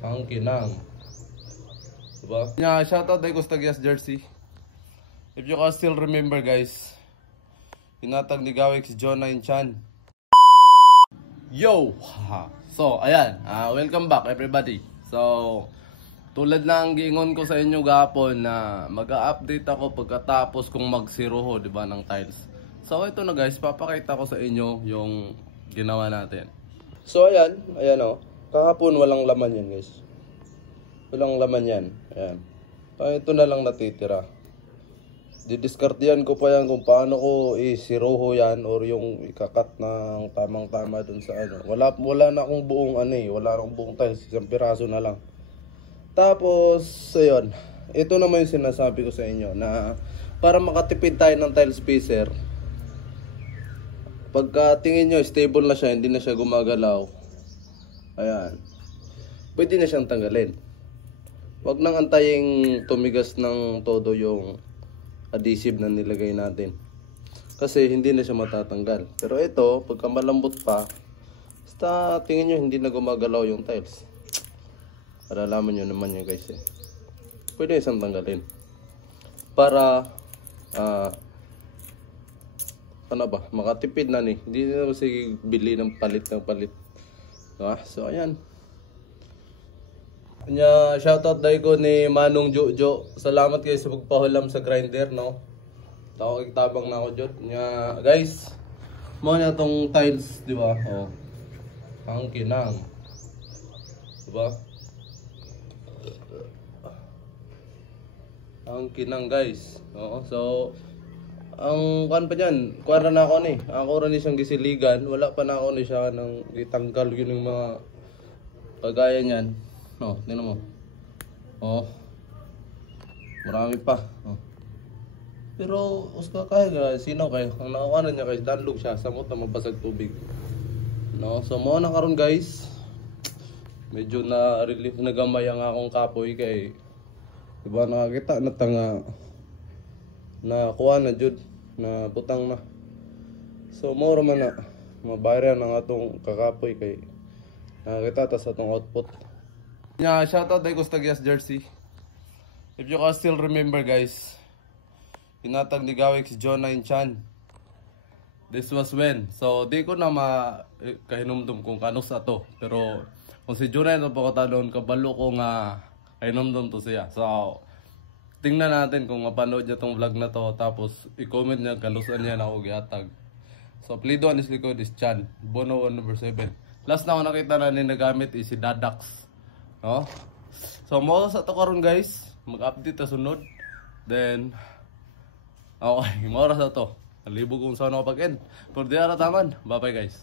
Ang kinang. Diba? Yeah, shoutout ay Gustagias Jersey. If you can still remember guys, hinatag ni Gawik si John 9 Chan. Yo! So, ayan. Welcome back everybody. So, tulad na ang giingon ko sa inyo gapon na mag-a-update ako pagkatapos kung magsiruho, diba, ng tiles. So, ito na guys, papakita ko sa inyo yung ginawa natin. So, ayan o. Kahapon walang laman yan guys. Walang laman yan. Ayan. Ito na lang natitira. Didiskardiyan ko pa yan kung paano ko isiruho yan or yung ikakat ng tamang-tama dun sa ano. Wala na akong buong wala na akong buong tiles. Isang piraso na lang. Tapos, ayun. Ito naman yung sinasabi ko sa inyo na para makatipid tayo ng tile spacer, pagka tingin nyo stable na siya, hindi na siya gumagalaw, ayan, pwede na siyang tanggalin. Huwag nang antaying tumigas ng todo yung adhesive na nilagay natin, kasi hindi na siya matatanggal. Pero ito, pagka malambot pa, basta tingin nyo hindi na gumagalaw yung tiles, malalaman nyo naman yun guys pwede na siyang tanggalin para ano ba, makatipid na ni. Hindi na kasi bili ng palit. So ayan. Shoutout dahil ko ni Manong Jojo. Salamat kayo sa pagpahulam sa grinder, no. Tawag tabang na ako jud. Guys, mo na tong tiles, di ba? Oh. Ang kinang. Di ba? Ang kinang guys. Oo, so ang kuan pa dyan, kuwara na ako ni. Ako rin siyang gisiligan. Wala pa na ako ni siya nang itanggal yun yung mga kagaya niyan. No, tingnan mo. Oh. Marami pa. Oh. Pero uska kaya sino kayo? Ang nakakuanan niya guys, danlog siya, samot na mabasag tubig. No, so mo na karon guys. Medyo na relief na gamay ang akong kapoy kay diba nakakita na tanga na kuha na jud na butang na. So more man na mabayran ang atong kakapoy kay nakakita ta sa atong output. Shoutout ay Gustagias Jersey. If you can still remember guys, hinatag ni Gawik si John 9 Chan. This was when. So di ko na kahinumdum kung kanus ato, pero kung si John 9 pa ko talon kabalo ko nga kahinumdum to siya. So tingnan natin kung mapanood niya tong vlog na to, tapos i-comment niya kanusan niya na ako gihatag. So plido anis likod is Chan, Bono 1 number 7. Last na ako nakita na ni nagamit is si Dadax, no? So mo sa to karon guys, mag-update ta sunod. Then okay, mo ra sa to. Alibog kung saan ako pag-end. For the ara taman. Bye bye guys.